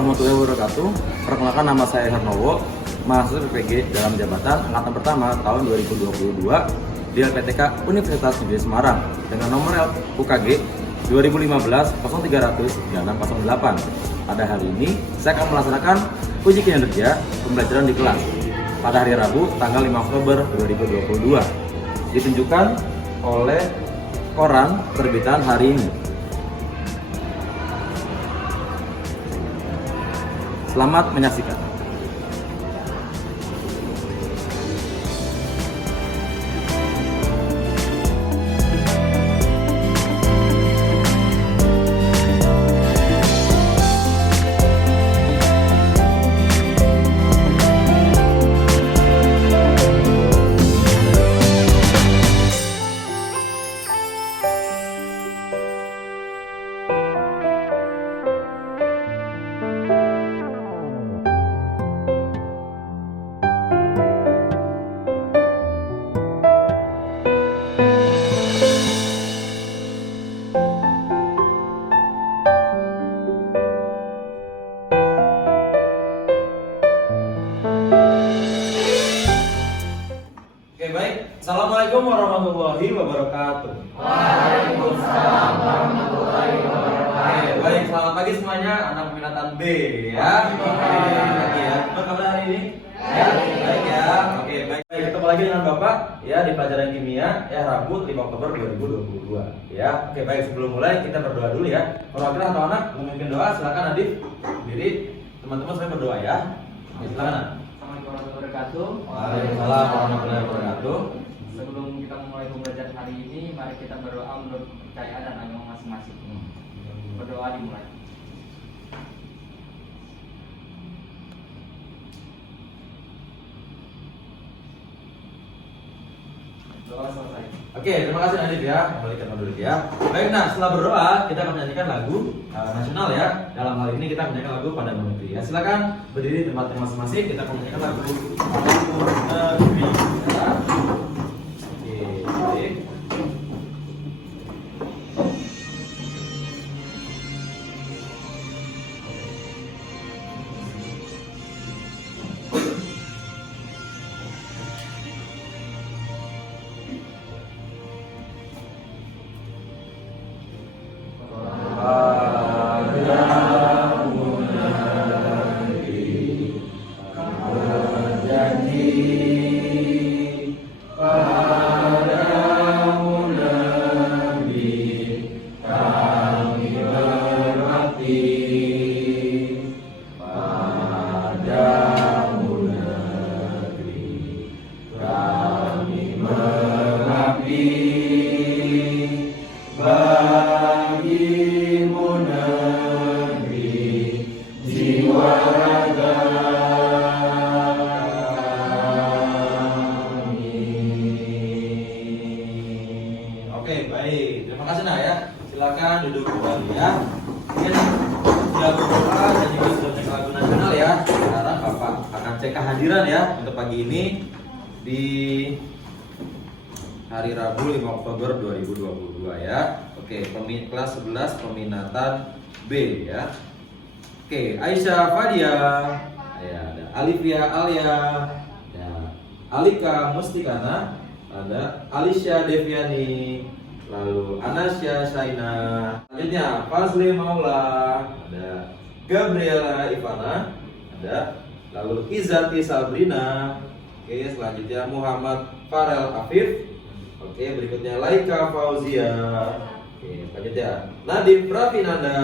warahmatullahi wabarakatuh. Perkenalkan, nama saya Hernowo, mahasiswa PPG dalam jabatan angkatan pertama tahun 2022 di LPTK Universitas Negeri Semarang dengan nomor UKG 2015-0300-9608. Pada hari ini saya akan melaksanakan uji kinerja pembelajaran di kelas pada hari Rabu tanggal 5 Oktober 2022, ditunjukkan oleh koran terbitan hari ini. Selamat menyaksikan. Oke, baik. Assalamualaikum warahmatullahi wabarakatuh. Waalaikumsalam warahmatullahi wabarakatuh. Oke, baik. Selamat pagi semuanya, anak peminatan B ya. Oke, ya. Apa kabar hari ini? Baik ya. Oke, baik. Baik, ketemu lagi dengan Bapak ya di pelajaran kimia ya Rabu 5 Oktober 2022 ya. Oke, baik. Sebelum mulai kita berdoa dulu ya. Perwakilan atau anak memimpin doa, silakan Adif. Diri, teman-teman saya berdoa ya. Silakan. Assalamualaikum warahmatullahi wabarakatuh. Waalaikumsalam warahmatullahi wabarakatuh. Sebelum kita memulai pembelajaran hari ini, mari kita berdoa menurut kepercayaan dan agama masing-masing. Berdoa dimulai. Doa selesai. Oke, terima kasih Nadif ya. Kembalikan dulu ya. Baik, nah setelah berdoa kita akan menyanyikan lagu nasional ya. Dalam hal ini kita menyanyikan lagu Pada Negeri ya. Silakan berdiri di tempatnya masing-masing. Kita akan menyanyikan lagu Pada Negeri ya. Oke, baik. Oke, baik. Terima kasih Nah ya. Silakan duduk kembali ya. Mungkin sudah berdoa dan juga sudah cek lagu nasional ya. Sekarang Bapak akan cek kehadiran ya untuk pagi ini di hari Rabu 5 Oktober 2022 ya. Oke, kelas 11 peminatan B ya. Oke, Aisyah Fadia, ya, ada Alivia Alia, ya, Alika Mustikana, ada Alicia Deviani, lalu Anasya Saina, selanjutnya Fazli Maula, ada Gabriela Ivana, ada lalu Izati Sabrina, oke, selanjutnya Muhammad Farel Afif, oke, berikutnya Laika Fauzia, oke, selanjutnya Nadif Rafinanda,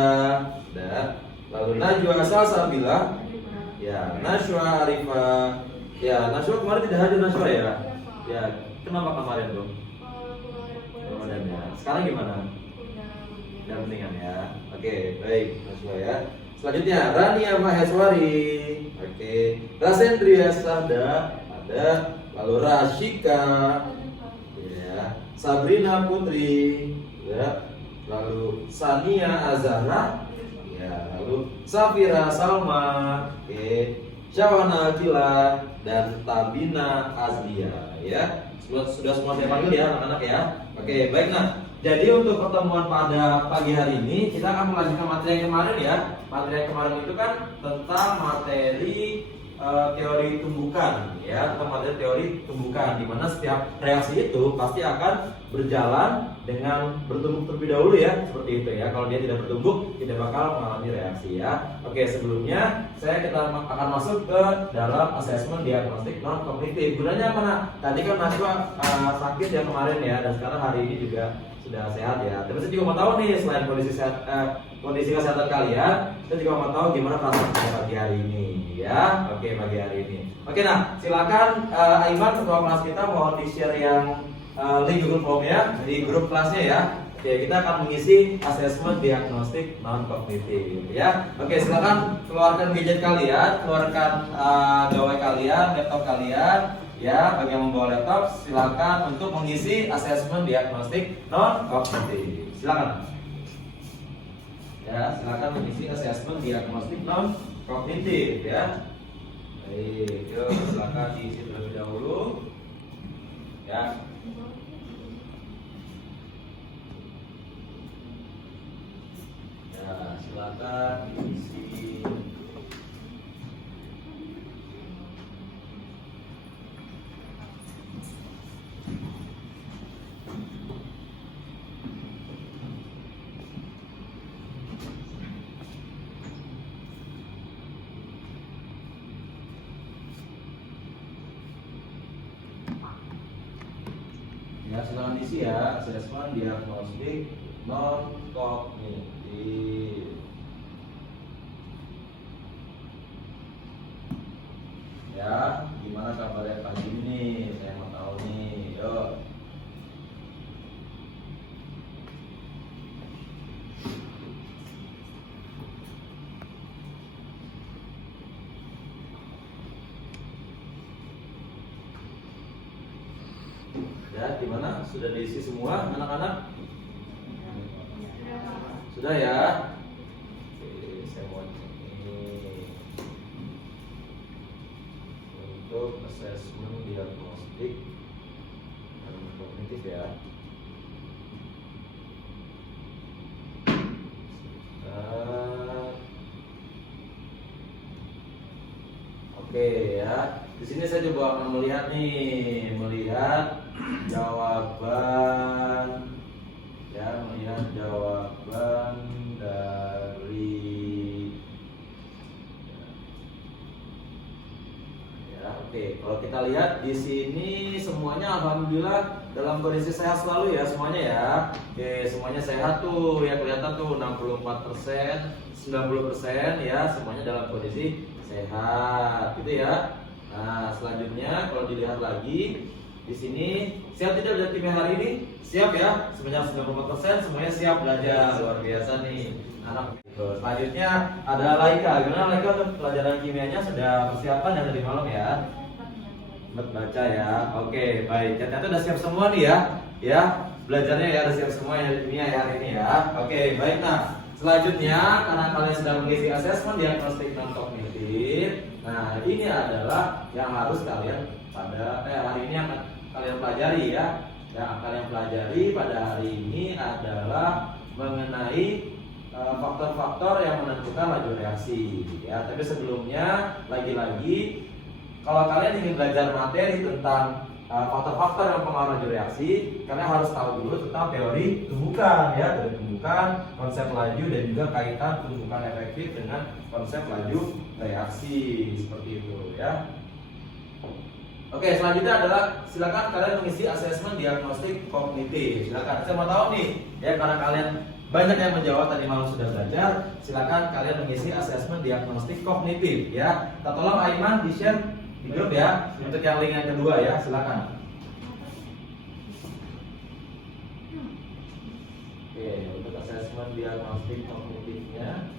ada lalu Najwa Salsabila, ya, Nashwa Arifah, ya, Nashwa kemarin tidak hadir Nashwa ya, ya, kenapa kemarin tuh? Ramadan ya. Sekarang gimana? Udah mendingan ya. Oke, baik Nashwa ya. Selanjutnya Rania Maheswari, oke, Rasendria Sada, ada, lalu Rashika, ya, Sabrina Putri, ya, lalu Sania Azahra, ya, lalu Safira Salma, oke, Syawana Akila, dan Tabina Azlia ya. Sudah semua saya panggil ya anak-anak ya. Oke, baik. Nah, Jadi untuk pertemuan pada pagi hari ini kita akan melanjutkan materi yang kemarin ya. Materi yang kemarin itu kan tentang materi teori tumbukan ya, tentang materi teori tumbukan, di mana setiap reaksi itu pasti akan berjalan dengan bertumbuk terlebih dahulu ya, seperti itu ya. Kalau dia tidak bertumbuk tidak bakal mengalami reaksi ya. Oke, sebelumnya kita akan masuk ke dalam asesmen diagnostik non kognitif. Gunanya apa? Nah, tadi kan mahasiswa sakit ya kemarin ya, dan sekarang hari ini juga sudah sehat ya. Tapi saya juga mau tahu nih, selain kondisi kesehatan kalian, saya juga mau tahu gimana perasaan pada pagi hari ini ya. Oke, pagi hari ini. Oke, nah silakan Aiman ketua kelas kita mohon di-share yang link Google Form-nya di grup kelasnya ya. Oke, kita akan mengisi asesmen diagnostik non kognitif ya. Oke, silakan keluarkan gadget kalian, keluarkan gawai kalian, laptop kalian. Ya, bagi yang membawa laptop silakan untuk mengisi asesmen diagnostik non kognitif. Silakan. Ya, silakan mengisi asesmen diagnostik non kognitif ya. Baik, yuk silakan diisi terlebih dahulu. Ya. Ya, silakan diisi. Ya, silakan isi ya, asesmen diagnostik non kognitif. Ya, gimana kabarnya pagi ini? Saya mau tahu nih, yuk. Ya, gimana? Sudah diisi semua anak-anak? Sudah ya? Oke, saya mau cek ini untuk asesmen diagnostik dan kognitif ya. Oke ya. Di sini saya coba akan melihat nih, melihat jawaban ya, melihat jawaban dari ya, oke. Kalau kita lihat di sini semuanya alhamdulillah dalam kondisi sehat selalu ya semuanya ya. Oke, semuanya sehat tuh ya, kelihatan tuh 64%, 90% ya, semuanya dalam kondisi sehat gitu ya. Nah, selanjutnya kalau dilihat lagi di sini siap tidak belajar kimia hari ini? Siap ya, sebanyak 94% semuanya siap belajar, luar biasa nih anak. Selanjutnya ada Laika. Gimana Laika untuk pelajaran kimianya sudah persiapan yang tadi malam ya? Baca ya. Oke, baik. Ternyata udah siap semua nih ya. Ya, belajarnya ya udah siap semua yang kimia ya hari ini ya. Oke, baik. Nah, selanjutnya karena kalian sedang mengisi asesmen diagnostik non kognitif. Nah, ini adalah yang harus kalian pada hari ini akan kalian pelajari ya. Yang kalian pelajari pada hari ini adalah mengenai faktor-faktor yang menentukan laju reaksi ya. Tapi sebelumnya lagi-lagi kalau kalian ingin belajar materi tentang faktor-faktor yang mempengaruhi laju reaksi, kalian harus tahu dulu tentang teori tumbukan ya, teori tumbukan, konsep laju dan juga kaitan tumbukan efektif dengan konsep laju reaksi seperti itu ya. Oke, selanjutnya adalah silakan kalian mengisi asesmen diagnostik kognitif. Silakan. Saya mau tahu nih ya, karena kalian banyak yang menjawab tadi malam sudah belajar, silakan kalian mengisi asesmen diagnostik kognitif ya. Kita tolong Aiman di-share di grup ya untuk yang link yang kedua ya, silakan. Oke, untuk asesmen diagnostik kognitifnya.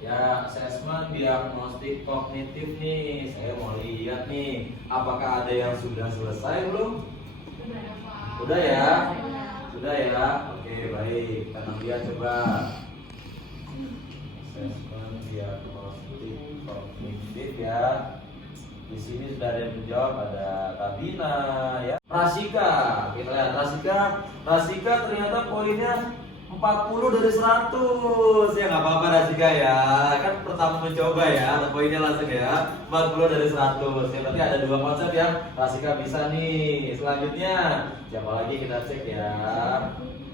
Ya, asesmen diagnostik kognitif nih. Saya mau lihat nih, apakah ada yang sudah selesai belum? Sudah ya? Sudah ya? Oke, baik. Kita lihat coba. Asesmen diagnostik kognitif ya. Di sini sudah ada yang menjawab, ada Tabina ya. Rasika, kita lihat Rasika ternyata poinnya 40 dari 100. Ya nggak apa-apa Rasika ya. Kan pertama mencoba ya, ada poinnya langsung ya. 40 dari 100. Ya berarti ada dua konsep yang Rasika bisa nih. Selanjutnya, siapa lagi kita cek ya?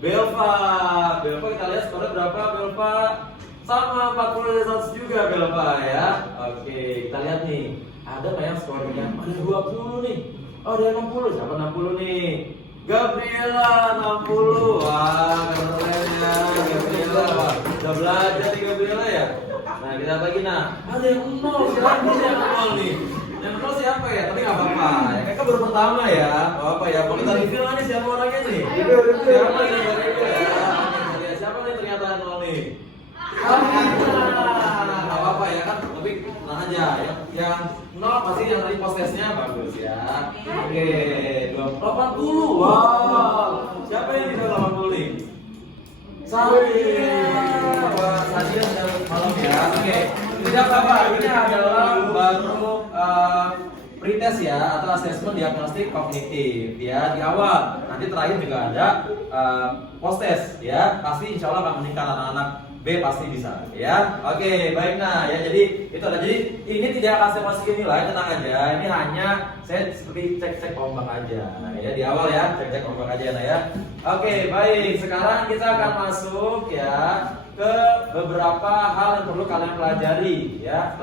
Belva kita lihat skornya berapa Belva? Sama 40 dari 100 juga Belva ya. Oke, kita lihat nih. Ada nggak yang skornya? Ada 20 nih. Oh, ada 60. Siapa 60 nih? Gabriela 60. Wah, keren ya Gabriela. Wah, udah belajar nih Gabriela ya. Nah, kita bagi ada yang 0. Siapa nih yang 0 nih? Yang 0 siapa ya? Tapi nggak apa-apa. Ya, kan baru pertama ya. Nggak apa ya. Mau kita review nih siapa orangnya nih? Siapa nih? Siapa nih ternyata 0 nih? Nggak apa-apa ya kan, tapi tenang aja yang 0 pasti yang tadi postesnya bagus ya. Oke, 80. Wow, siapa yang bisa 80 nih? Sadia. Wah, Sadia sudah malam ya. Oke, tidak apa-apa, ini adalah baru pretest ya, atau asesmen diagnostik kognitif ya di awal. Nanti terakhir juga ada post-test ya, pasti insya Allah akan meningkat anak-anak B pasti bisa ya. Oke, baik. Nah ya, jadi itu ada. Jadi ini tidak akan saya masukin nilai, tenang aja. Ini hanya saya seperti cek-cek ombak aja ya di awal ya, cek-cek ombak aja nah ya. Oke, baik. Sekarang kita akan masuk ya ke beberapa hal yang perlu kalian pelajari ya.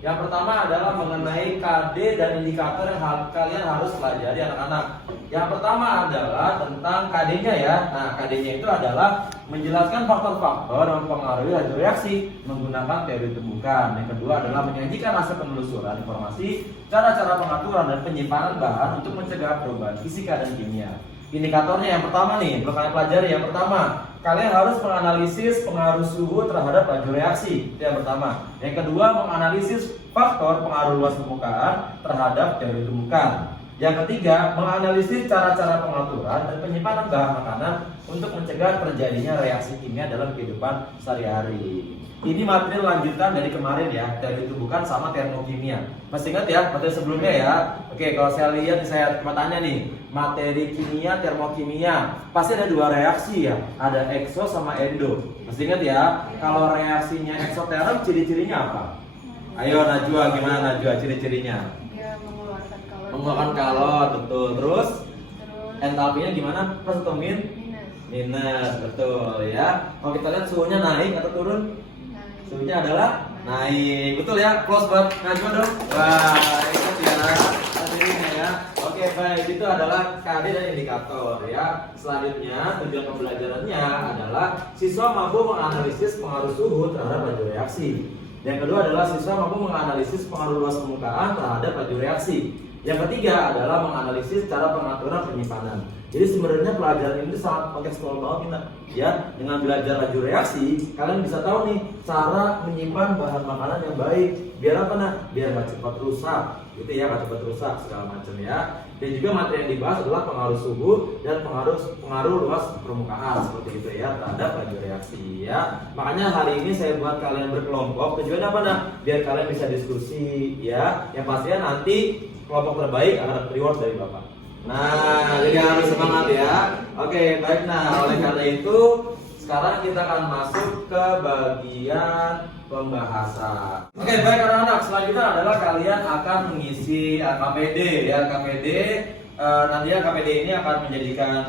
Yang pertama adalah mengenai KD dan indikator yang kalian harus pelajari anak-anak. Yang pertama adalah tentang KD-nya ya. Nah, KD-nya itu adalah menjelaskan faktor-faktor yang mempengaruhi hasil reaksi menggunakan teori tumbukan. Yang kedua adalah menyajikan hasil penelusuran informasi, cara-cara pengaturan dan penyimpanan bahan untuk mencegah perubahan fisika dan kimia. Indikatornya yang pertama nih, perlu kalian pelajari. Yang pertama, kalian harus menganalisis pengaruh suhu terhadap laju reaksi. Itu yang pertama. Yang kedua, menganalisis faktor pengaruh luas permukaan terhadap teori tumbukan. Yang ketiga, menganalisis cara-cara pengaturan dan penyimpanan bahan makanan untuk mencegah terjadinya reaksi kimia dalam kehidupan sehari-hari. Ini materi lanjutan dari kemarin ya, teori tumbukan sama termokimia. Masih ingat ya materi sebelumnya ya? Oke, kalau saya lihat saya tanya nih, materi kimia, termokimia, pasti ada dua reaksi ya, ada ekso sama endo. Masih ingat ya? Kalau reaksinya eksoterm, ciri-cirinya apa? Ayo Najwa, gimana Najwa ciri-cirinya? Dia Mengeluarkan kalor, betul. Terus entalpinya gimana? Plus atau min? Minus, betul ya. Kalau kita lihat suhunya naik atau turun? Suhunya adalah naik, betul ya. Close buat Najwa dong. Wah, ingat ya hasilnya ya. Oke, baik, itu adalah KD dan indikator ya. Selanjutnya tujuan pembelajarannya adalah siswa mampu menganalisis pengaruh suhu terhadap laju reaksi. Yang kedua adalah siswa mampu menganalisis pengaruh luas permukaan terhadap laju reaksi. Yang ketiga adalah menganalisis cara pengaturan penyimpanan. Jadi sebenarnya pelajaran ini sangat kontekstual banget kita. Ya, dengan belajar laju reaksi, kalian bisa tahu nih cara menyimpan bahan makanan yang baik. Biar apa nah? Biar nggak cepat rusak, gitu ya, nggak cepat rusak segala macam ya. Dan juga materi yang dibahas adalah pengaruh suhu dan pengaruh luas permukaan seperti itu ya terhadap laju reaksi ya. Makanya hari ini saya buat kalian berkelompok. Tujuannya apa nah? Biar kalian bisa diskusi ya. Yang pastinya nanti kelompok terbaik akan dapat reward dari Bapak. Nah, jadi harus semangat ya. Oke, baik. Nah, oleh karena itu sekarang kita akan masuk ke bagian pembahasan. Oke, baik anak-anak. Selanjutnya adalah kalian akan mengisi KPD ya. KPD nantinya KPD ini akan menjadikan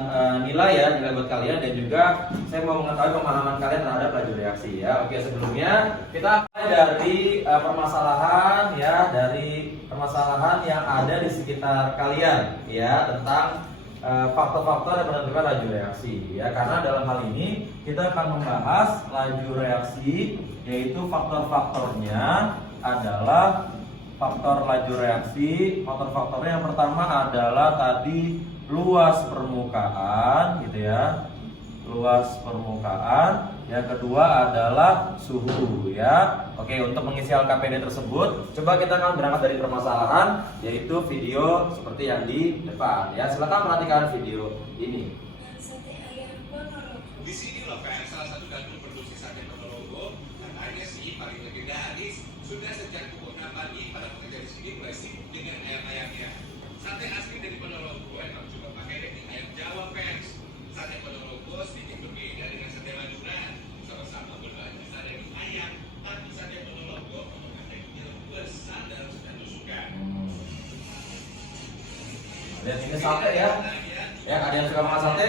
nilai ya, nilai buat kalian, dan juga saya mau mengetahui pemahaman kalian terhadap laju reaksi ya. Oke, sebelumnya kita mulai dari permasalahan ya, dari permasalahan yang ada di sekitar kalian ya tentang faktor-faktor yang menentukan laju reaksi ya. Karena dalam hal ini kita akan membahas laju reaksi, yaitu faktor-faktornya adalah faktor laju reaksi. Faktor-faktornya yang pertama adalah tadi luas permukaan gitu ya. Luas permukaan. yang kedua adalah suhu ya. Oke, untuk mengisi LKPD tersebut, coba kita akan berangkat dari permasalahan, yaitu video seperti yang di depan ya. Silakan perhatikan video ini. Di sini loh kan salah satu dapur produksi sate Ponorogo, katanya sih paling legendaris. Sudah sejak pukul 6 pagi para pekerja di sini mulai sibuk dengan ayam-ayamnya. Sate asli dari Ponorogo emang cuma pakai daging ayam Jawa pers. Sate Ponorogo sedikit berbeda dengan sate Madura. Sama-sama berbahan daging ayam, tapi sate Ponorogo menggunakan dagingnya lebih besar dan sudah tusukan. Lihat ini sate ya. Ya, ada yang suka makan sate?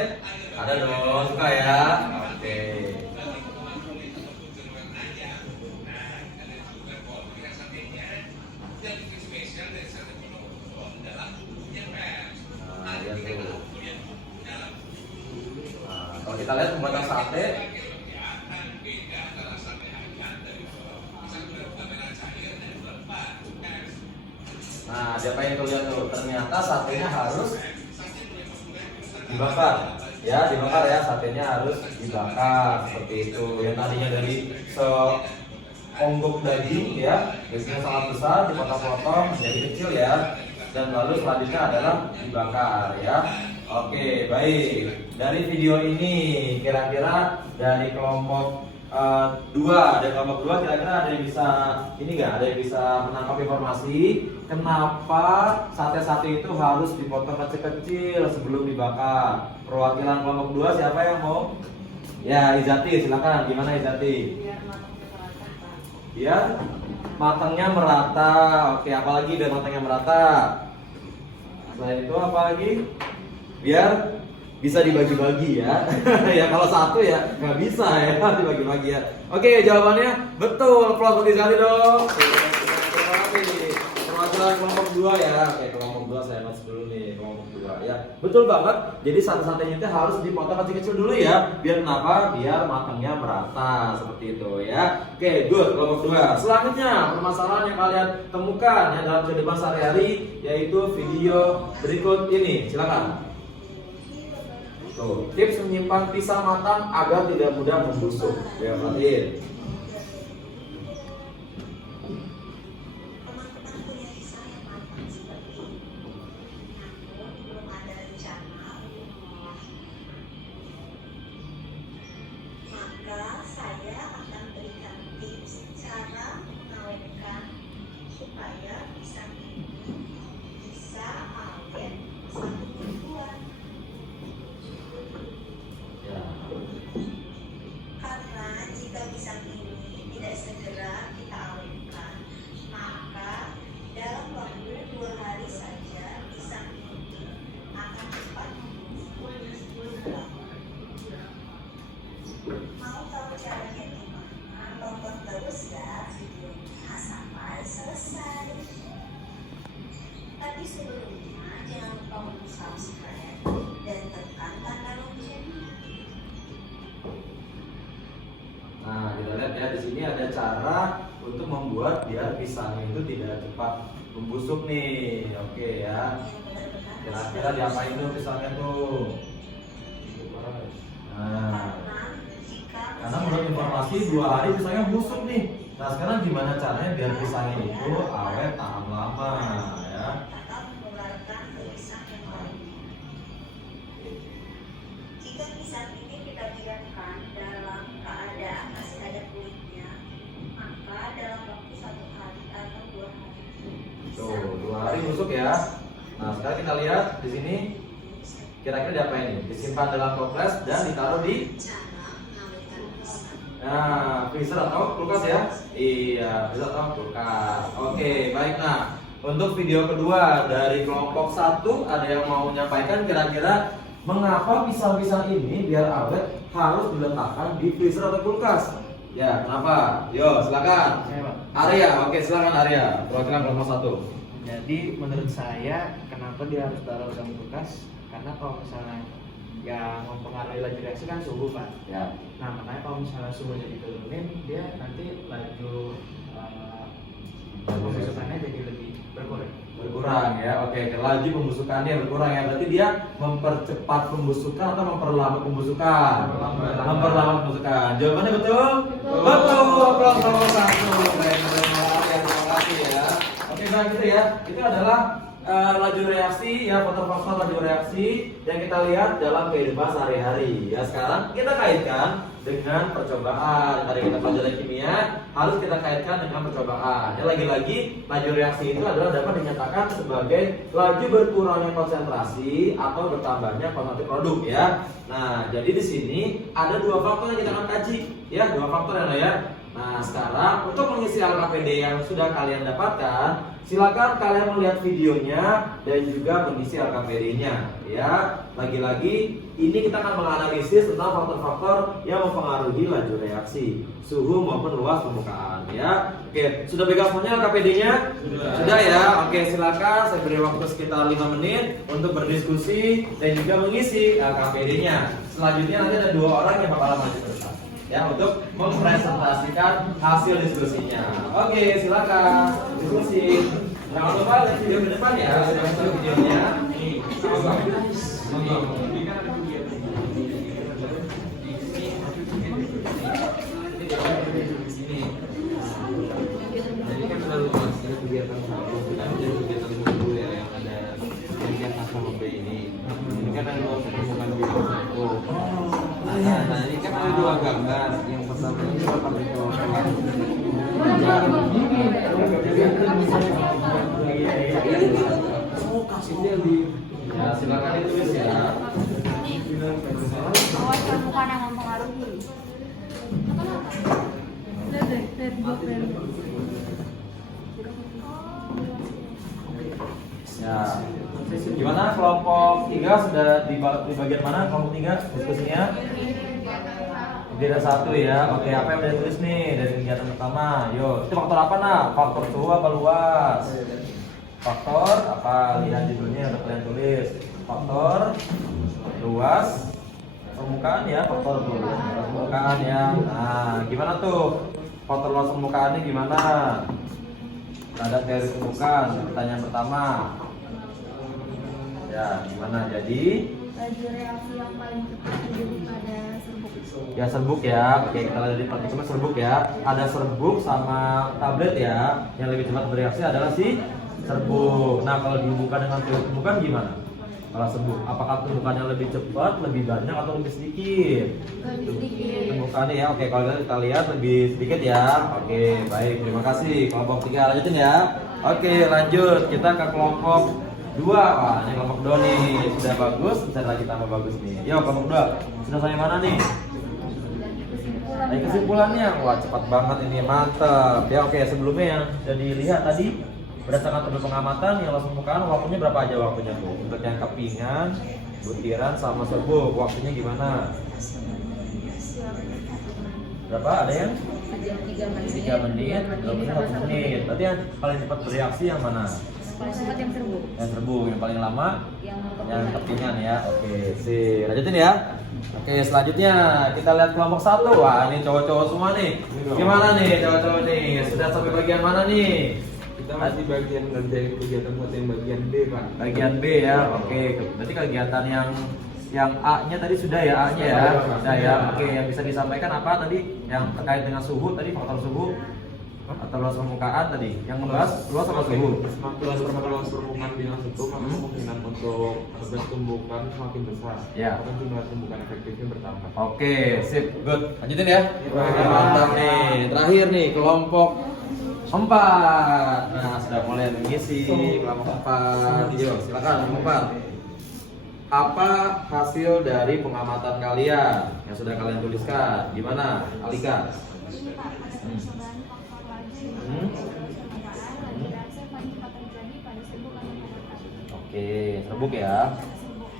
Ada dong, suka ya. Oke. Nah, lihat tuh. Nah, kalau kita lihat pembuatan sate, nah, diapain tuh, lihat tuh. Ternyata satenya harus dibakar ya, dibakar ya, satenya harus dibakar seperti itu. Yang tadinya dari seonggok daging ya, dagingnya sangat besar, dipotong-potong menjadi kecil ya, dan lalu selanjutnya adalah dibakar ya. Oke, baik. Dari video ini kira-kira dari kelompok 2, dari kelompok 2 kira-kira ada yang bisa ini nggak? Ada yang bisa menangkap informasi kenapa sate-sate itu harus dipotong kecil-kecil sebelum dibakar? Perwakilan kelompok 2 siapa yang mau? Ya, Izati, silakan. Gimana Izati? Biar matangnya merata. Oke, apalagi biar matangnya merata? Selain itu apa lagi? Biar bisa dibagi-bagi ya. Ya kalau satu ya nggak bisa ya dibagi-bagi ya. Oke, jawabannya betul. Aplaus bagi sekali dong. Terima kasih. Perwakilan kelompok 2 ya. Oke, kelompok 2 saya masuk dulu nih, kelompok 2 ya. Betul banget. Jadi sate-satenya itu harus dipotong kecil-kecil dulu ya. Biar kenapa? Biar matangnya merata seperti itu ya. Oke, good. Kelompok 2. Selanjutnya, permasalahan yang kalian temukan ya dalam kehidupan sehari-hari yaitu video berikut ini. Silakan. Tuh, tips menyimpan pisang matang agar tidak mudah membusuk. Ya, perhatiin. Teman-teman punya pisang yang matang seperti ini, namun belum ada rencana untuk mengolahnya. Maka saya akan berikan tips cara mengawetkan supaya pisang ini bisa awet satu mingguan. Ya. Karena jika pisang ini tidak segera kita awetkan, maka dalam waktu 2 hari saja pisang ini akan cepat membusuk. Mau tahu caranya gimana? Tonton terus ya videonya sampai selesai. Tapi sebelumnya jangan lupa subscribe dan tekan tanda loncengnya. Nah, kita lihat ya di sini ada cara untuk membuat biar pisangnya itu tidak cepat membusuk nih. Oke ya. Kira-kira diapain tuh pisangnya tuh? Nah, karena menurut informasi 2 hari pisangnya busuk nih. Nah, sekarang gimana caranya biar pisangnya itu awet tahan lama ya? Tetap mengeluarkan pisang yang lainnya. Jika pisang ini kita biarkan dalam keadaan masih ada kulitnya, maka dalam waktu 1 hari atau 2 hari Tuh, 2 hari busuk ya. Nah, sekarang kita lihat di sini kira-kira diapain nih? Disimpan dalam toples dan ditaruh di freezer atau kulkas ya? Iya, freezer atau kulkas. Oke, baik. Nah, untuk video kedua dari kelompok 1 ada yang mau menyampaikan kira-kira mengapa pisang-pisang ini biar awet harus diletakkan di freezer atau kulkas? Ya, kenapa? Yo, silakan. Saya, Pak. Arya, oke silakan Arya. Perwakilan kelompok 1. Jadi menurut saya kenapa dia harus taruh dalam kulkas? Karena kalau misalnya yang mempengaruhi laju reaksi kan suhu, Pak. Ya. Nah makanya kalau misalnya suhunya diturunin, dia nanti laju pembusukannya jadi lebih berkurang ya. Oke, laju pembusukannya berkurang ya. Berarti dia mempercepat pembusukan atau memperlambat pembusukan? Memperlambat pembusukan. Jawabannya betul? Betul. Aplaus satu. Baik, terima kasih ya. Oke, baik gitu ya. Itu adalah laju reaksi ya, faktor-faktor laju reaksi yang kita lihat dalam kehidupan sehari-hari ya. Sekarang kita kaitkan dengan percobaan. Tadi kita pelajari kimia, harus kita kaitkan dengan percobaan. Ya, lagi-lagi laju reaksi itu adalah dapat dinyatakan sebagai laju berkurangnya konsentrasi atau bertambahnya konsentrasi produk ya. Nah, jadi di sini ada dua faktor yang kita akan kaji ya, dua faktor ya. Nah, sekarang untuk mengisi LKPD yang sudah kalian dapatkan, silakan kalian melihat videonya dan juga mengisi LKPD-nya ya. Lagi-lagi ini kita akan menganalisis tentang faktor-faktor yang mempengaruhi laju reaksi, suhu maupun luas permukaan ya. Oke, sudah pegang semuanya LKPD-nya? Sudah ya. Oke, silakan saya beri waktu sekitar 5 menit untuk berdiskusi dan juga mengisi LKPD-nya. Selanjutnya nanti ada 2 orang yang bakalan maju ke depan ya untuk mempresentasikan hasil diskusinya. Oke, silakan diskusi. Jangan lupa lihat video ke depan ya, lihat videonya. Jadi kan selalu ada kegiatan satu, kita ada kegiatan dulu ya yang ada kegiatan A sama B ini. Ini kan ada dua pertemuan bidang satu. Nah, ini kan ada 2 gambar. Yang pertama ini papan itu. Ya, silakan ditulis ya. Awas permukaan yang mempengaruhi. Ya. Gimana kelompok 3 sudah di bagian mana kelompok 3 diskusinya? Beda 1 ya. Oke, apa yang udah tulis nih dari kegiatan pertama? Yuk, itu faktor apa nak? Faktor suhu apa luas? Faktor apa? Lihat judulnya udah kalian tulis. Faktor luas permukaan ya, faktor luas permukaan ya. Nah, gimana tuh? Faktor luas permukaannya gimana? Ada teori permukaan. Pertanyaan pertama. Ya, gimana? Jadi Laju reaksi yang paling cepat terjadi pada serbuk. ya serbuk ya. Oke, kita lihat di partikel serbuk ya. Ada serbuk sama tablet ya. Yang lebih cepat bereaksi adalah si serbuk. Nah, kalau dihubungkan dengan teori permukaan gimana? Kalau serbuk, apakah permukaannya lebih cepat, lebih banyak atau lebih sedikit? Lebih sedikit. Permukaannya ya. Oke, kalau kita lihat lebih sedikit ya. Oke, baik. Terima kasih. Kelompok 3 lanjutin ya. Oke, lanjut. Kita ke kelompok 2. Wah, ini kelompok 2 nih. Sudah bagus, bisa lagi tambah bagus nih. Yo, kelompok 2. Sudah sampai mana nih? Kesimpulannya, wah cepat banget ini, mantap. Ya oke, sebelumnya yang sudah dilihat tadi berdasarkan tabel pengamatan yang luas permukaan waktunya berapa aja waktunya tuh? Untuk yang kepingan, butiran sama serbuk waktunya gimana? Berapa? Ada yang? 3 menit, 2 menit, 1 menit. Berarti yang paling cepat bereaksi yang mana? Paling cepat yang serbuk. Yang serbuk, yang paling lama? Yang kepingan ya. Oke, sih. Lanjutin ya. Oke, selanjutnya kita lihat kelompok 1. Wah, ini cowok-cowok semua nih. Gimana nih cowok-cowok nih? Sudah sampai bagian mana nih? Kita masih bagian ngerjain kegiatan buat yang bagian B, Pak. Bagian B ya. Oke, berarti kegiatan yang A-nya tadi sudah ya, A-nya ya. Sudah ya. Oke, yang bisa disampaikan apa tadi? Yang terkait dengan suhu tadi, faktor suhu atau luas permukaan tadi. Yang membahas luas apa suhu? Semakin luas permukaan bidang satu, maka kemungkinan untuk bertumbukan semakin besar. Ya. Maka jumlah tumbukan efektifnya bertambah. Oke, sip, good. Lanjutin ya. Mantap nih. Terakhir nih kelompok 4. Nah, sudah mulai mengisi kelompok 4. Yuk, silakan kelompok 4. Apa hasil dari pengamatan kalian yang sudah kalian tuliskan? Gimana, Alika? Ini Pak, pada percobaan faktor laju permukaan, laju reaksi yang paling cepat terjadi pada serbuk atau padatan. Oke, serbuk ya.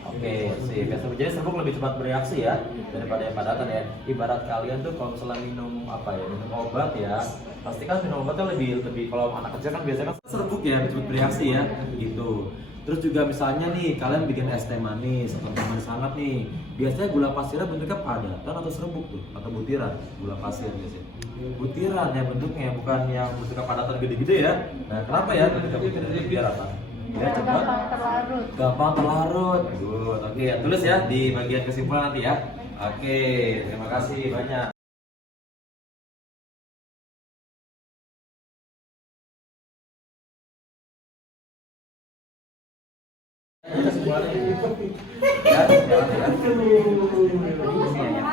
Oke, sip. Ya, jadi serbuk lebih cepat bereaksi ya daripada yang padatan ya. Ibarat kalian tuh kalau misalnya minum apa ya, minum obat ya, pasti kan minum obatnya lebih kalau anak kecil kan biasanya kan serbuk ya, lebih cepat bereaksi ya, gitu. Terus juga misalnya nih kalian bikin es teh manis atau teh manis hangat nih, biasanya gula pasirnya bentuknya padatan atau serbuk tuh atau butiran gula pasir biasanya. Butiran ya bentuknya, bukan yang bentuknya padatan gede-gede ya. Nah kenapa ya bentuknya butiran? Biar apa? Biar cepat gampang terlarut. gampang terlarut. Good. Oke, tulis ya di bagian kesimpulan nanti ya. Oke, terima kasih banyak.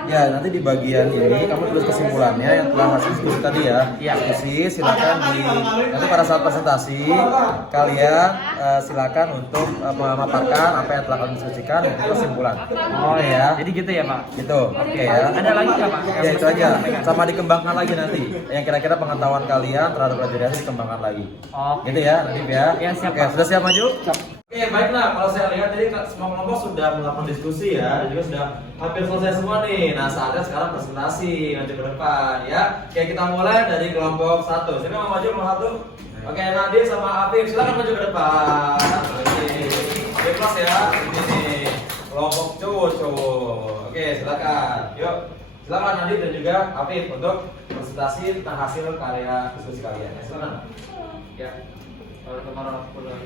Ya, nanti di bagian ini kamu tulis kesimpulannya yang telah hasil diskusi tadi ya. Diskusi silakan nanti pada saat presentasi kalian silakan untuk memaparkan apa yang telah kalian diskusikan untuk kesimpulan. Oh ya. Jadi gitu ya Pak? Gitu. Oke ya. Ada lagi nggak Pak? Ya itu aja. Sama dikembangkan lagi nanti. Yang kira-kira pengetahuan kalian terhadap plagiariasi dikembangkan lagi. Oke. Gitu ya, nanti ya. Ya, siap, Oke, Pak. sudah siap maju? Oke, baiklah. Kalau saya lihat tadi semua kelompok sudah melakukan diskusi ya, dan juga sudah hampir selesai semua nih. Nah, saatnya sekarang presentasi maju ke depan ya. Oke, kita mulai dari kelompok 1. Siapa mau maju kelompok 1? Oke, Nadir sama Afif silakan maju ke depan. Oke. Oke, kelas ya. Ini nih. Kelompok cowok-cowok. Oke, silakan. Yuk. Silakan Nadir dan juga Afif untuk presentasi tentang hasil karya diskusi kalian. Ya, silakan. Ya. Warahmatullahi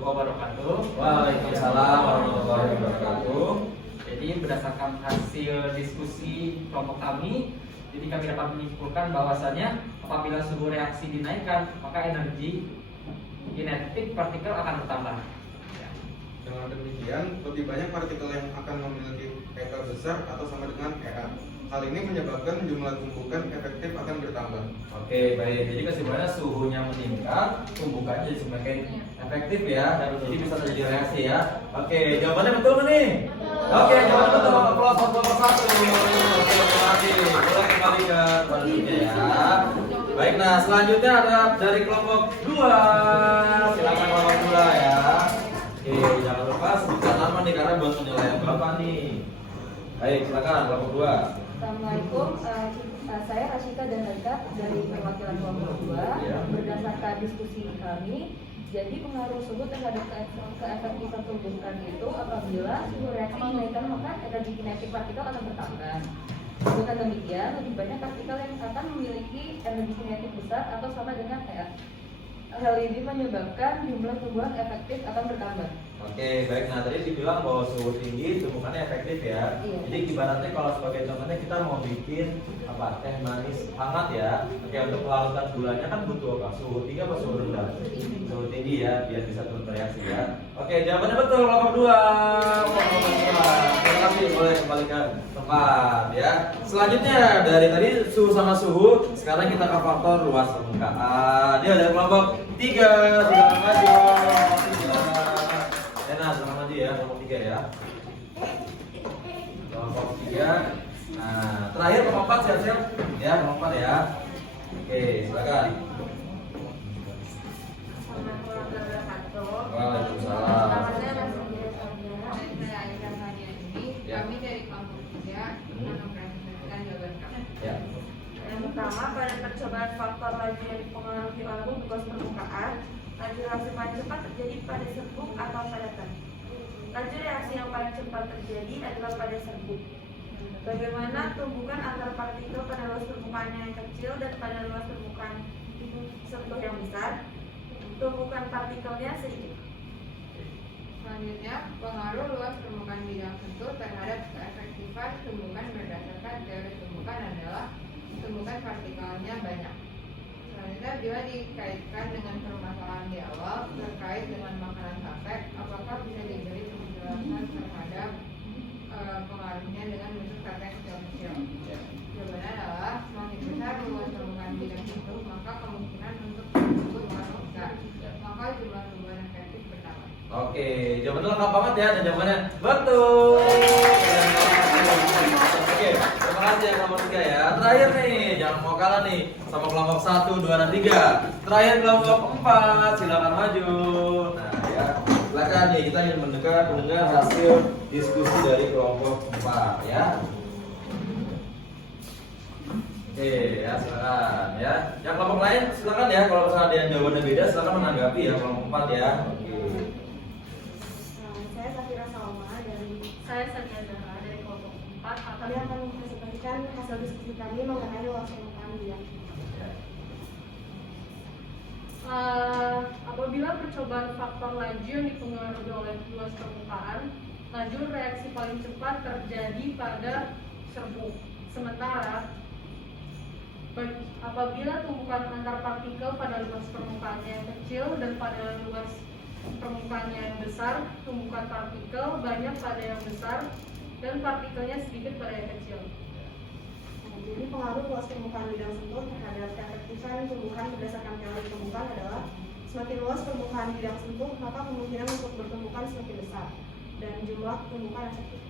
wabarakatuh. Waalaikumsalam warahmatullahi wabarakatuh. Jadi berdasarkan hasil diskusi kelompok kami, jadi kami dapat menyimpulkan bahwasannya apabila suhu reaksi dinaikkan, maka energi kinetik partikel akan bertambah. Ya. Dengan demikian, lebih banyak partikel yang akan memiliki EK besar atau sama dengan EA. Hal ini menyebabkan jumlah tumbukan efektif akan bertambah. Oke, baik. Jadi kesimpulannya suhunya meningkat, tumbukannya jadi semakin efektif ya, dan jadi bisa terjadi reaksi ya. Oke, jawabannya betul nggak nih? Oke, jawabannya betul. Kelompok kelompok 1. Oke, terima kasih. Boleh kembali ke selanjutnya ya. Baik, nah selanjutnya ada dari kelompok 2. Silakan kelompok 2 ya. Oke, jangan lupa sebutkan nama nih karena buat penilaian Bapak nih. Baik, silakan kelompok 2. Assalamualaikum, saya Rashika dan Rika dari perwakilan kelompok 2. Ya. Berdasarkan diskusi kami, jadi pengaruh suhu terhadap keefektifan tumbukan itu apabila suhu reaksi dinaikkan maka energi kinetik partikel akan bertambah. Bukan demikian, lebih banyak partikel yang akan memiliki energi kinetik besar atau sama dengan EA. Hal ini menyebabkan jumlah tumbuhan efektif akan bertambah. Oke, baik. Nah, tadi dibilang bahwa suhu tinggi tumbukannya efektif ya. Iya. Jadi ibaratnya kalau sebagai contohnya kita mau bikin apa? Teh manis hangat ya. Oke, untuk melakukan gulanya kan butuh apa? Suhu tinggi apa suhu rendah? Suhu tinggi ya, biar bisa turun bereaksi ya. Oke, jawabannya betul kelompok 2. Kelompok 2. Terima kasih, boleh kembali ke tempat ya. Selanjutnya dari tadi suhu sama suhu, sekarang kita ke faktor luas permukaan. Dia dari kelompok 3. Silakan maju. Nah, selamat maju ya, kelompok 3 ya. Kelompok 3. Nah, terakhir kelompok 4 siap-siap ya, kelompok 4 ya. Oke, silakan. Assalamualaikum warahmatullahi wabarakatuh. Waalaikumsalam. Saya Aisyah Fania ini, Ya. kami dari kelompok 3 mempresentasikan jawaban kami. Ya. Yang pertama, pada percobaan faktor laju yang dipengaruhi oleh glukosa permukaan, laju reaksi paling cepat terjadi pada serbuk atau padatan. Laju reaksi yang paling cepat terjadi adalah pada serbuk. Bagaimana tumbukan antara partikel pada luas permukaan yang kecil dan pada luas permukaan serbuk yang besar? Tumbukan partikelnya sedikit. Selanjutnya, pengaruh luas permukaan bidang sentuh terhadap keefektifan tumbukan berdasarkan teori tumbukan adalah tumbukan partikelnya banyak. Selanjutnya, bila dikaitkan dengan permasalahan di awal terkait dengan makanan sapek, apakah bisa diberi penjelasan terhadap pengaruhnya dengan bentuk sapek kecil-kecil? Jawabannya adalah semakin besar luas permukaan bidang sentuh, maka kemungkinan untuk tersebut mengaruh besar. Maka jumlah tumbuhan efektif bertambah. Oke, jawabannya lengkap banget ya, dan jawabannya betul. Oke, terima kasih ya kelompok 3 ya. Terakhir nih, jangan mau kalah nih sama kelompok 1, 2, dan 3. Terakhir kelompok 4, silakan maju. Nah ya, silakan nih, kita ingin mendengar hasil diskusi dari kelompok 4 ya. Oke ya, silakan ya. Yang kelompok lain silakan ya, kalau misalnya ada yang jawabannya beda silakan menanggapi ya kelompok 4 ya. Oke. Kami akan mempresentasikan hasil diskusi kami mengenai luas permukaan bidang. Apabila percobaan faktor laju yang dipengaruhi oleh luas permukaan, laju reaksi paling cepat terjadi pada serbuk. Sementara apabila tumpukan antar partikel pada luas permukaannya yang kecil dan pada luas permukaannya yang besar, tumpukan partikel banyak pada yang besar dan partikelnya sedikit pada yang kecil. Jadi pengaruh luas permukaan bidang sentuh terhadap keefektifan tumbuhan berdasarkan teori tumbuhan adalah semakin luas permukaan bidang sentuh, maka kemungkinan untuk bertumbukan semakin besar dan jumlah tumbuhan efektif.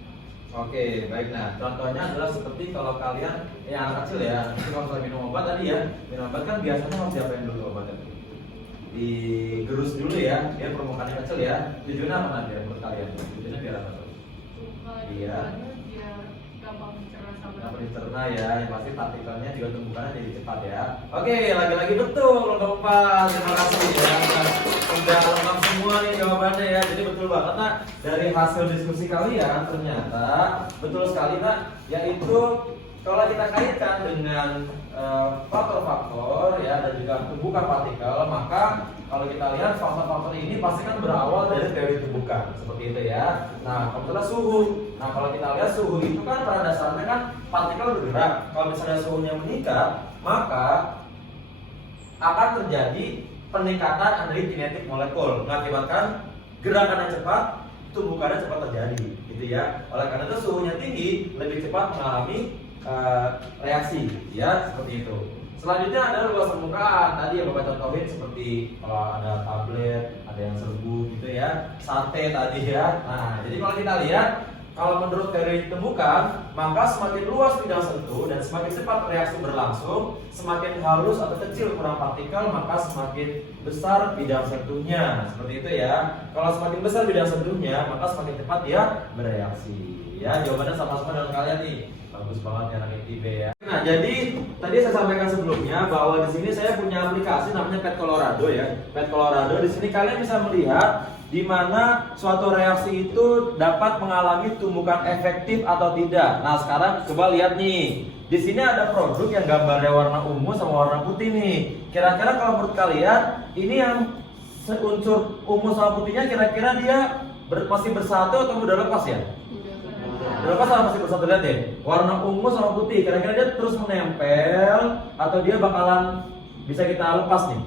Oke, baik. Nah, contohnya adalah seperti kalau kalian yang anak kecil ya, kalau misalnya minum obat tadi ya, minum obat kan biasanya harus diapain dulu obatnya? Digerus dulu ya, dia permukaannya kecil ya. Tujuannya apa nanti ya menurut kalian? Tujuannya biar apa tuh? Iya. Biar gampang dicerna sama. Gampang dicerna ya, yang pasti partikelnya juga tumbukannya jadi cepat ya. Oke, lagi-lagi betul lompat. Terima kasih ya. Udah lengkap semua nih jawabannya ya. Jadi betul banget nak, dari hasil diskusi kalian ternyata betul sekali nak, yaitu kalau kita kaitkan dengan faktor-faktor ya dan juga tumbukan partikel, maka kalau kita lihat faktor-faktor ini pasti kan berawal dari teori tumbukan seperti itu ya. Nah, kebetulan suhu. Nah, kalau kita lihat suhu itu kan pada dasarnya kan partikel bergerak. Kalau misalnya suhunya meningkat, maka akan terjadi peningkatan energi kinetik molekul, mengakibatkan gerakan yang cepat, tumbukannya cepat terjadi, gitu ya. Oleh karena itu suhunya tinggi, lebih cepat mengalami reaksi, ya seperti itu. Selanjutnya ada luas permukaan. Tadi yang Bapak contohin seperti kalau ada tablet, ada yang serbuk gitu ya, sate tadi ya. Nah, jadi kalau kita lihat, kalau menurut teori tumbukan, maka semakin luas bidang sentuh dan semakin cepat reaksi berlangsung, semakin halus atau kecil kurang partikel, maka semakin besar bidang sentuhnya. Seperti itu ya. Kalau semakin besar bidang sentuhnya, maka semakin cepat dia bereaksi. Ya, jawabannya sama-sama dengan kalian nih. Bagus banget ya anak ITB ya. Nah, jadi tadi saya sampaikan sebelumnya bahwa di sini saya punya aplikasi namanya Pet Colorado ya. Pet Colorado di sini kalian bisa melihat di mana suatu reaksi itu dapat mengalami tumbukan efektif atau tidak. Nah, sekarang coba lihat nih. Di sini ada produk yang gambarnya warna ungu sama warna putih nih. Kira-kira kalau menurut kalian ini yang unsur ungu sama putihnya kira-kira dia masih bersatu atau udah lepas ya? Berapa sama masih bersatu, lihat deh. Warna ungu sama putih, kira-kira dia terus menempel atau dia bakalan bisa kita lepas nih?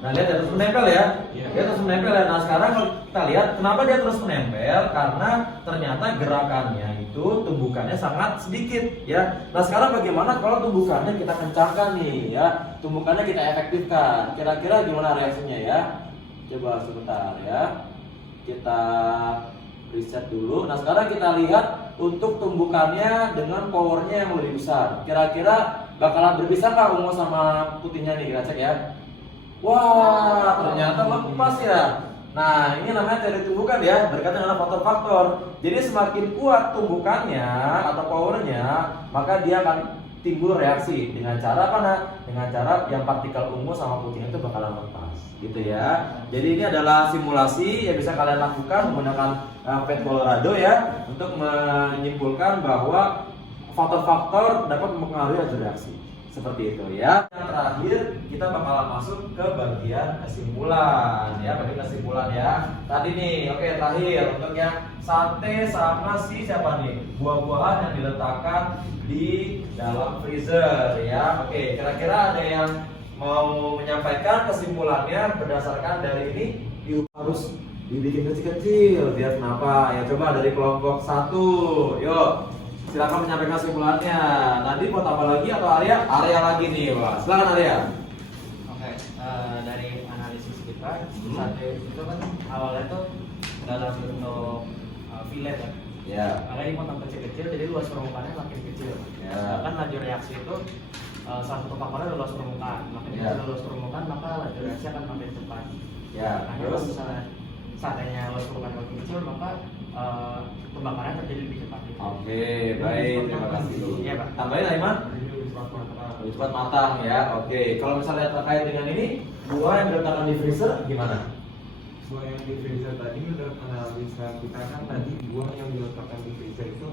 Nah, lihat ya, terus menempel ya. Dia terus menempel ya. Nah, sekarang kalau kita lihat kenapa dia terus menempel? Karena ternyata gerakannya itu tumbukannya sangat sedikit ya. Nah, sekarang bagaimana kalau tumbukannya kita kencangkan nih ya? Tumbukannya kita efektifkan. Kira-kira gimana reaksinya ya? Coba sebentar ya. Kita riset dulu. Nah, sekarang kita lihat untuk tumbukannya dengan powernya yang lebih besar. Kira-kira bakalan berpisah kah ungu sama putihnya nih? Kita cek ya. Wah, ternyata lepas ya. Nah, ini namanya teori tumbukan ya, berkaitan dengan faktor-faktor. Jadi semakin kuat tumbukannya atau powernya, maka dia akan timbul reaksi dengan cara apa nah? Dengan cara yang partikel ungu sama putihnya itu bakalan lepas, gitu ya. Jadi ini adalah simulasi yang bisa kalian lakukan menggunakan Pet Colorado ya, untuk menyimpulkan bahwa faktor-faktor dapat mempengaruhi hasil reaksi. Seperti itu ya. Yang terakhir kita bakalan masuk ke bagian kesimpulan ya, bagian kesimpulan ya. Tadi nih, oke terakhir untuk yang sate sama si siapa nih? Buah-buahan yang diletakkan di dalam freezer ya. Oke, kira-kira ada yang mau menyampaikan kesimpulannya berdasarkan dari ini? Harus dibikin kecil-kecil biar kenapa? Ya coba dari kelompok 1. Yuk. Silakan menyampaikan kesimpulannya. Nanti mau tambah lagi atau Arya? Arya lagi nih, Pak. Silakan Arya. Oke, dari analisis kita, sate itu kan awalnya tuh dalam bentuk fillet ya. Ya. Makanya dipotong kecil-kecil, jadi luas permukaannya makin kecil. Ya. Kan laju reaksi itu salah satu faktornya adalah luas permukaan. Makin Ya. kecil luas permukaan, maka laju reaksi akan makin cepat. Ya. Nah, Terus kalau misalnya satenya luas permukaan makin kecil, maka pembakarannya terjadi lebih cepat. Oke, baik, terima kasih. Iya, Pak. Tambahin Aiman? Lebih cepat matang ya. Oke, kalau misalnya terkait dengan ini, buah yang diletakkan di freezer gimana? buah yang di freezer tadi menurut analisa kita kan tadi buah yang diletakkan di freezer itu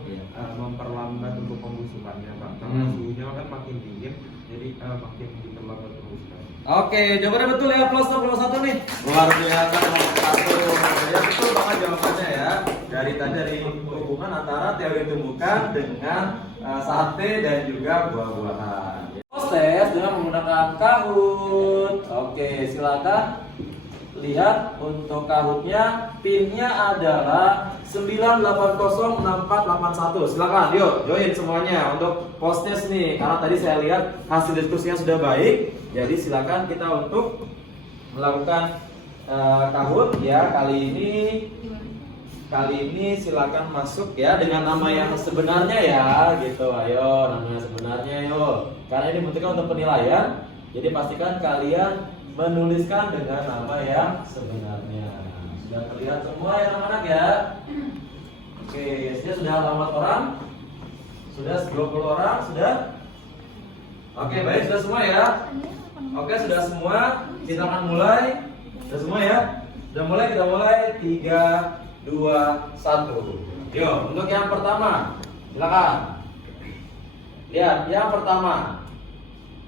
memperlambat untuk pembusukannya Pak. Karena suhunya kan makin dingin, jadi makin diperlambat pembusukannya. Oke, jawabannya betul ya, plus 61 nih. Luar biasa, nomor 1. Ya betul banget jawabannya ya. Dari hubungan antara teori tumbukan dengan sate dan juga buah-buahan. Proses dengan menggunakan Kahoot. Oke, silakan lihat untuk Kahootnya, pinnya adalah 9806481. Silakan, yuk join semuanya untuk post test nih. Karena tadi saya lihat hasil diskusinya sudah baik, jadi silakan kita untuk melakukan Kahoot ya. Kali ini silakan masuk ya dengan nama yang sebenarnya ya, gitu. Ayo, namanya sebenarnya yuk. Karena ini dibutuhkan untuk penilaian, jadi pastikan kalian menuliskan dengan nama yang sebenarnya. Sudah terlihat semua ya anak-anak ya? Oke, sudah alamat orang? Sudah 20 orang? Sudah? Oke, baik, sudah semua ya? Oke, sudah semua. Kita akan mulai. Sudah semua ya? Sudah mulai, kita mulai. 3, 2, 1. Yuk, untuk yang pertama, silakan. Lihat, yang pertama.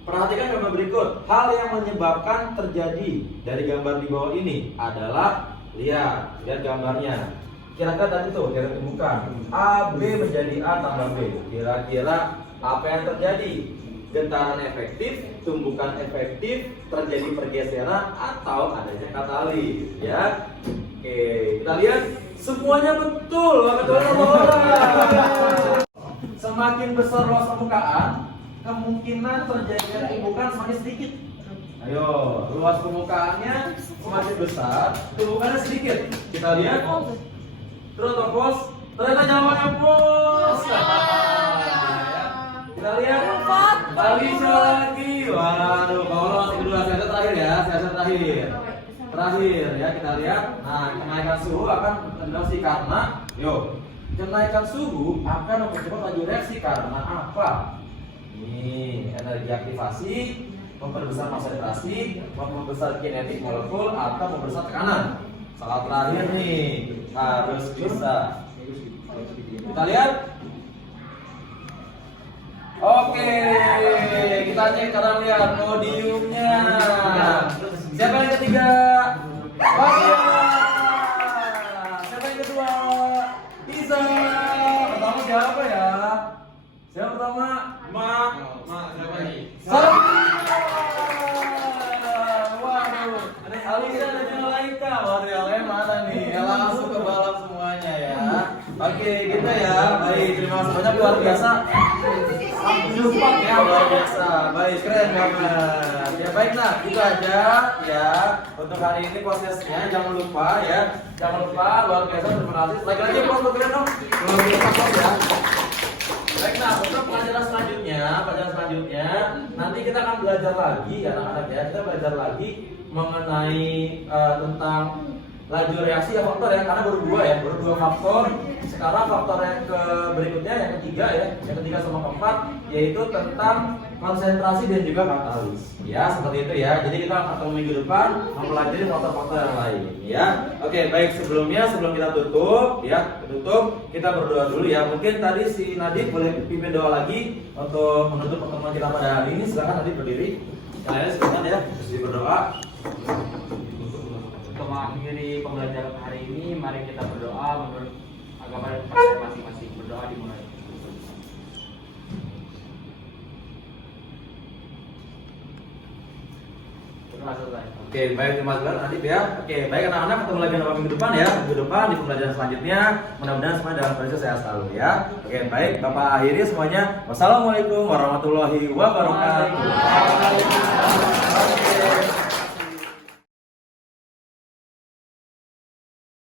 Perhatikan gambar berikut. Hal yang menyebabkan terjadi dari gambar di bawah ini adalah, lihat gambarnya. Kira-kira tadi tuh teori tumbukan. A, B menjadi A tambah B. Kira-kira apa yang terjadi? Gentaran efektif, tumbukan efektif, terjadi pergeseran atau adanya katalis, ya. Oke, kita lihat semuanya betul. Semakin besar luas permukaan, kemungkinan terjadinya tumbukan semakin sedikit. Ayo, luas permukaannya semakin besar, tumbukannya sedikit. Kita lihat. Terus bos, ternyata jawabannya bos. Kita lihat. Alisa lagi. Waduh, bolos kedua. Saya terakhir ya, saya terakhir. Terakhir ya, kita lihat. Nah, kenaikan suhu akan terjadi karena, kenaikan suhu akan mempercepat laju reaksi karena apa? Ini energi aktivasi, memperbesar konsentrasi, memperbesar kinetik molekul atau memperbesar tekanan. Salah terakhir nih, harus bisa. Kita lihat. Oke, kita cek sekarang lihat podiumnya. Siapa yang ketiga? Siapa yang kedua? Bisa. Pertama siapa ya? Siapa pertama? Siapa nih? Waduh, Alisa dan yang lainnya. Waduh, yang lain mana nih? Langsung ke balap semuanya ya. Oke, gitu ya. Baik, terima kasih banyak, luar biasa. Support ya, luar biasa. Baik, keren banget. Ya baiklah, itu aja ya untuk hari ini prosesnya. Jangan lupa ya, luar biasa, terima kasih. Lagi-lagi pos keren dong. Luar biasa ya. Baik, nah untuk pelajaran selanjutnya nanti kita akan belajar lagi ya anak-anak ya. Kita belajar lagi mengenai tentang laju reaksi ya, faktor ya, karena baru dua faktor. Sekarang faktor yang berikutnya yang ketiga sama keempat, yaitu tentang konsentrasi dan juga katalis ya, seperti itu ya. Jadi kita akan ketemu minggu depan mempelajari faktor-faktor yang lain ya. Oke, baik, sebelum kita tutup kita berdoa dulu ya. Mungkin tadi si Nadif boleh pimpin doa lagi untuk menutup pertemuan kita pada hari ini. Silakan Nadif berdiri. Kalian silakan ya, terus berdoa. Untuk mengakhiri pembelajaran hari ini, mari kita berdoa menurut agama dan percaya masing-masing. Berdoa dimulai. Oke, baik, terima kasih Nadif ya. Oke, baik anak-anak, ketemu lagi minggu depan ya. Minggu depan di pembelajaran selanjutnya. Mudah-mudahan semua dalam kondisi sehat selalu ya. Oke, baik, Bapak akhiri semuanya. Wassalamualaikum warahmatullahi wabarakatuh.